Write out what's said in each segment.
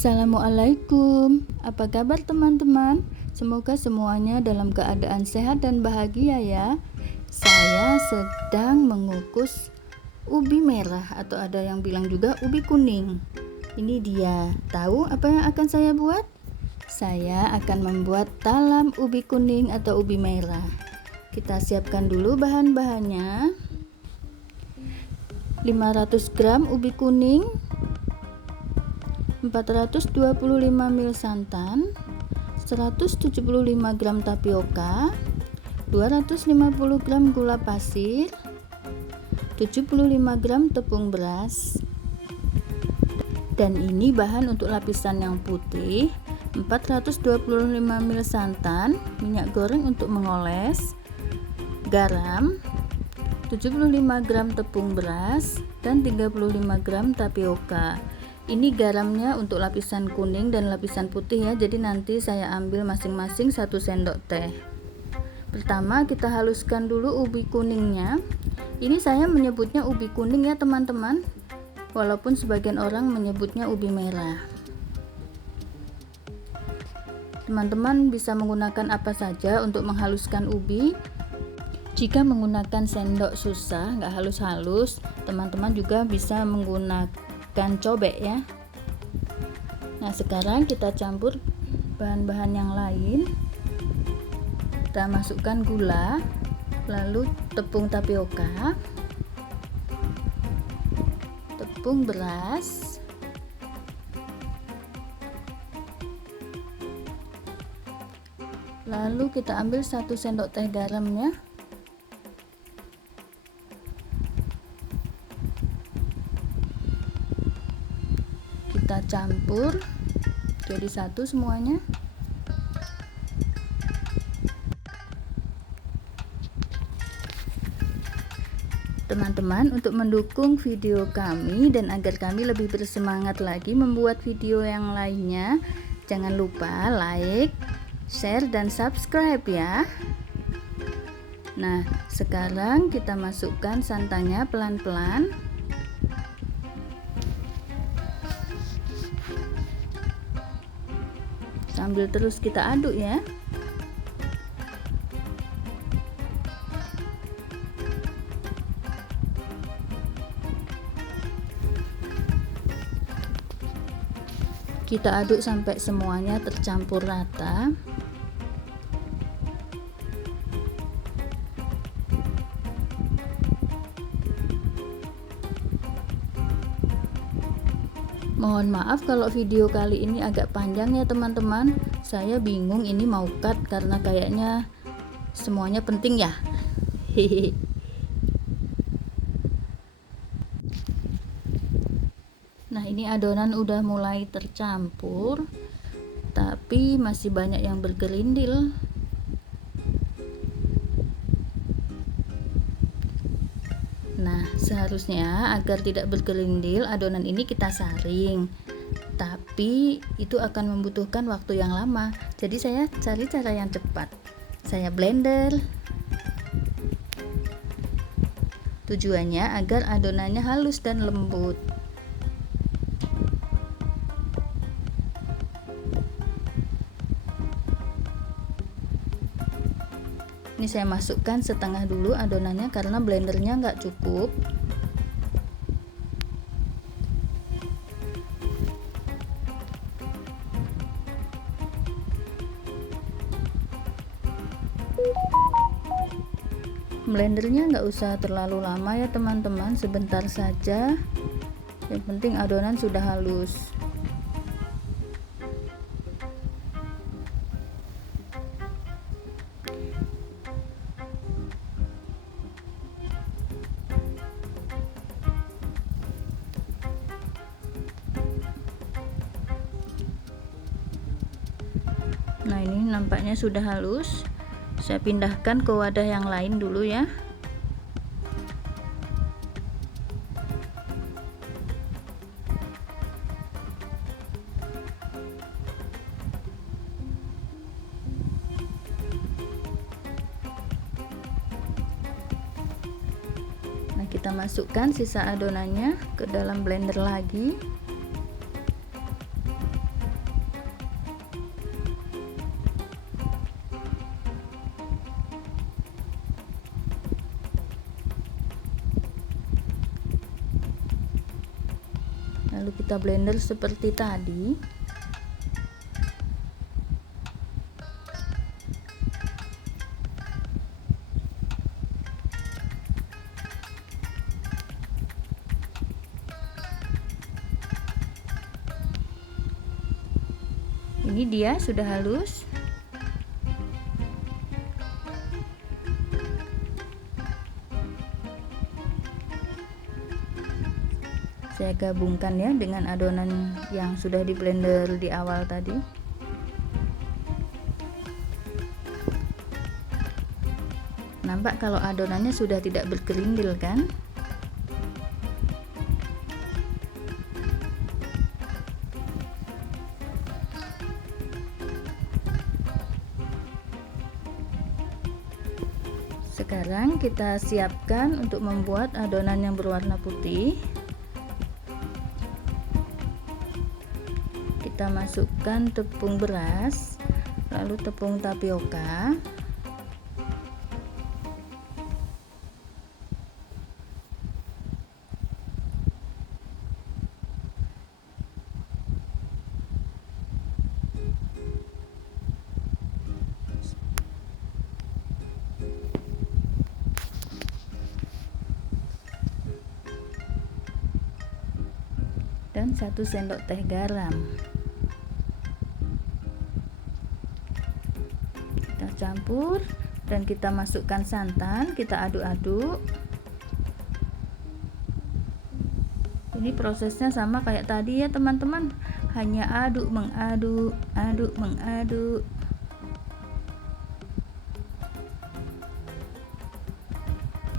Assalamualaikum, apa kabar teman-teman? Semoga semuanya dalam keadaan sehat dan bahagia ya. Saya sedang mengukus ubi merah atau ada yang bilang juga ubi kuning. Ini dia, tahu apa yang akan saya buat? Saya akan membuat talam ubi kuning atau ubi merah. Kita siapkan dulu bahan-bahannya. 500 gram ubi kuning, 425 ml santan, 175 gram tapioka, 250 gram gula pasir, 75 gram tepung beras. Dan ini bahan untuk lapisan yang putih, 425 ml santan, minyak goreng untuk mengoles, garam, 75 gram tepung beras, dan 35 gram tapioka. Ini garamnya untuk lapisan kuning dan lapisan putih ya, jadi nanti saya ambil masing-masing 1 sendok teh. Pertama kita haluskan dulu ubi kuningnya. Ini saya menyebutnya ubi kuning ya teman-teman, walaupun sebagian orang menyebutnya ubi merah. Teman-teman bisa menggunakan apa saja untuk menghaluskan ubi. Jika menggunakan sendok susah, nggak halus-halus, teman-teman juga bisa menggunakan cobek ya. Nah sekarang kita campur bahan-bahan yang lain. Kita masukkan gula, lalu tepung tapioka, tepung beras, lalu kita ambil 1 sendok teh garamnya. Kita campur jadi satu semuanya. Teman-teman, untuk mendukung video kami dan agar kami lebih bersemangat lagi membuat video yang lainnya, jangan lupa like, share, dan subscribe ya. Nah sekarang kita masukkan santannya pelan-pelan. Sambil terus kita aduk ya. Kita aduk sampai semuanya tercampur rata. Mohon maaf kalau video kali ini agak panjang ya teman-teman. Saya bingung ini mau cut karena kayaknya semuanya penting ya. Hehehe. Nah ini adonan udah mulai tercampur, tapi masih banyak yang bergerindil. Nah seharusnya agar tidak bergerindil, adonan ini kita saring, tapi itu akan membutuhkan waktu yang lama. Jadi saya cari cara yang cepat. Saya blender. Tujuannya agar adonannya halus dan lembut. Ini saya masukkan setengah dulu adonannya karena blendernya nggak cukup. Blendernya nggak usah terlalu lama ya teman-teman, sebentar saja. Yang penting adonan sudah halus. Nah ini nampaknya sudah halus. Saya pindahkan ke wadah yang lain dulu ya. Nah kita masukkan sisa adonannya ke dalam blender lagi. Lalu kita blender seperti tadi. Ini dia sudah halus. Saya gabungkan ya dengan adonan yang sudah di blender di awal tadi. Nampak kalau adonannya sudah tidak bergerindil kan? Sekarang kita siapkan untuk membuat adonan yang berwarna putih. Kita masukkan tepung beras, lalu tepung tapioka, dan 1 sendok teh garam. Kita campur dan kita masukkan santan, kita aduk-aduk. Ini prosesnya sama kayak tadi ya teman-teman, hanya aduk mengaduk, aduk mengaduk.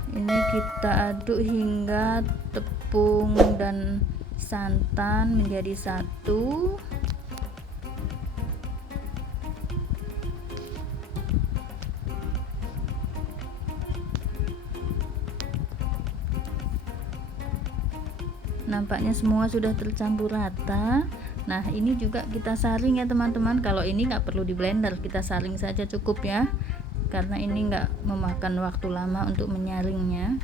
Ini kita aduk hingga tepung dan santan menjadi satu. Nampaknya semua sudah tercampur rata. Nah, ini juga kita saring ya teman-teman. Kalau ini nggak perlu di blender, kita saring saja cukup ya, karena ini nggak memakan waktu lama untuk menyaringnya.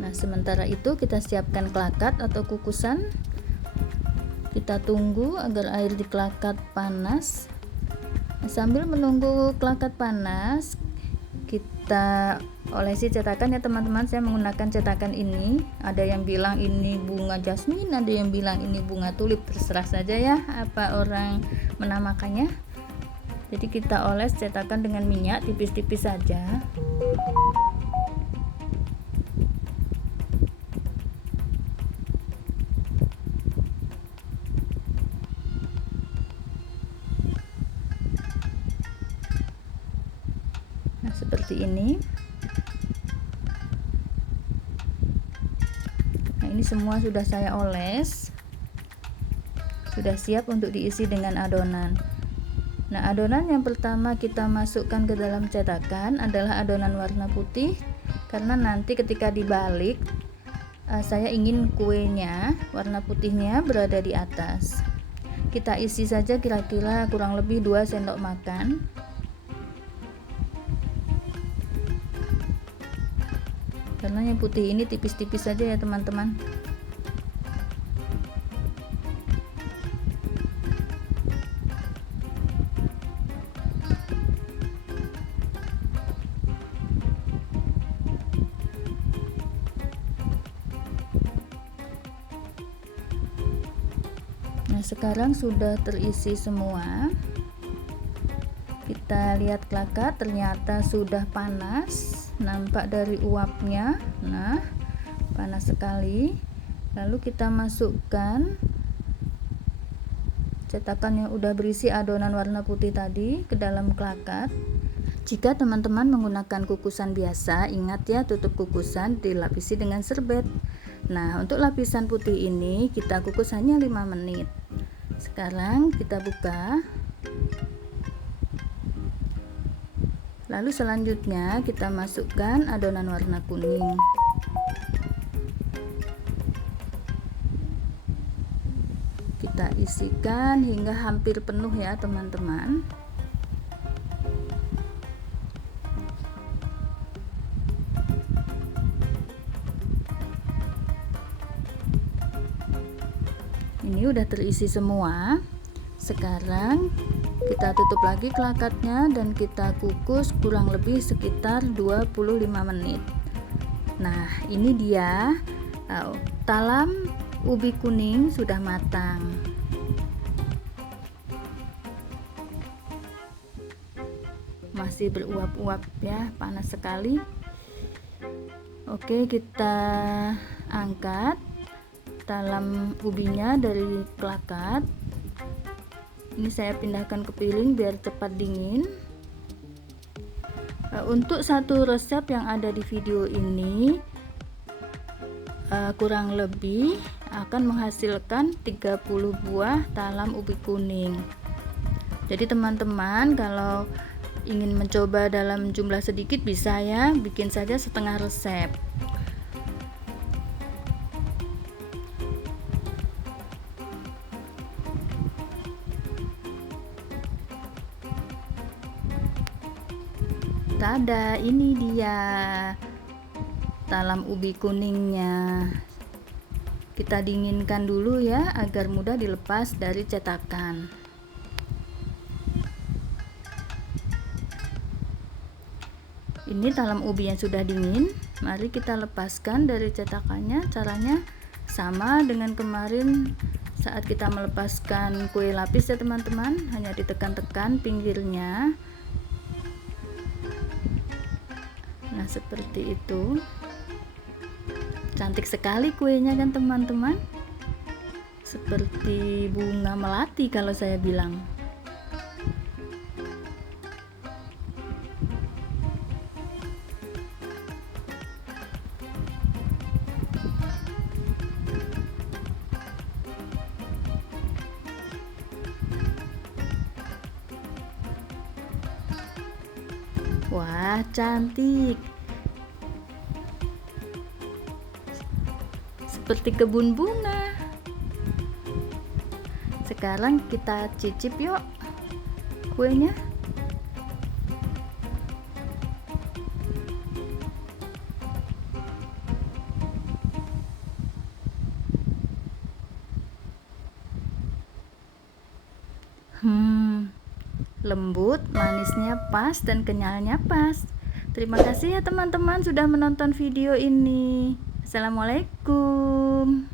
Nah, sementara itu kita siapkan klakat atau kukusan. Kita tunggu agar air di klakat panas. Nah, sambil menunggu klakat panas, kita olesi cetakan ya teman-teman. Saya menggunakan cetakan ini. Ada yang bilang ini bunga jasmine, ada yang bilang ini bunga tulip, terserah saja ya apa orang menamakannya. Jadi kita oles cetakan dengan minyak tipis-tipis saja. Nah, seperti ini. Nah, ini semua sudah saya oles. Sudah siap untuk diisi dengan adonan. Nah, adonan yang pertama kita masukkan ke dalam cetakan adalah adonan warna putih, karena nanti ketika dibalik saya ingin kuenya warna putihnya berada di atas. Kita isi saja kira-kira kurang lebih 2 sendok makan. Karena yang putih ini tipis-tipis saja ya teman-teman. Nah, sekarang sudah terisi semua. Kita lihat klakat, ternyata sudah panas. Nampak dari uapnya. Nah, panas sekali. Lalu kita masukkan cetakan yang udah berisi adonan warna putih tadi ke dalam klakat. Jika teman-teman menggunakan kukusan biasa, ingat ya, tutup kukusan dilapisi dengan serbet. Nah, untuk lapisan putih ini kita kukus hanya 5 menit. Sekarang kita buka. Lalu selanjutnya kita masukkan adonan warna kuning. Kita isikan hingga hampir penuh ya teman-teman. Ini udah terisi semua. Sekarang kita tutup lagi kelakatnya dan kita kukus kurang lebih sekitar 25 menit. Nah, ini dia talam ubi kuning sudah matang. Masih beruap-uap ya, panas sekali. Oke, kita angkat talam ubinya dari kelakat. Ini saya pindahkan ke piring biar cepat dingin. Untuk satu resep yang ada di video ini kurang lebih akan menghasilkan 30 buah talam ubi kuning. Jadi teman-teman kalau ingin mencoba dalam jumlah sedikit bisa ya, bikin saja setengah resep. Tada, ini dia talam ubi kuningnya. Kita dinginkan dulu ya agar mudah dilepas dari cetakan. Ini talam ubi yang sudah dingin. Mari kita lepaskan dari cetakannya. Caranya sama dengan kemarin saat kita melepaskan kue lapis ya teman-teman, hanya ditekan-tekan pinggirnya. Nah, seperti itu. Cantik sekali kuenya kan teman-teman, seperti bunga melati kalau saya bilang. Wah, cantik. Seperti kebun bunga. Sekarang kita cicip yuk kuenya. Lembut, manisnya pas, dan kenyalnya pas. Terima kasih ya teman-teman sudah menonton video ini. Assalamualaikum.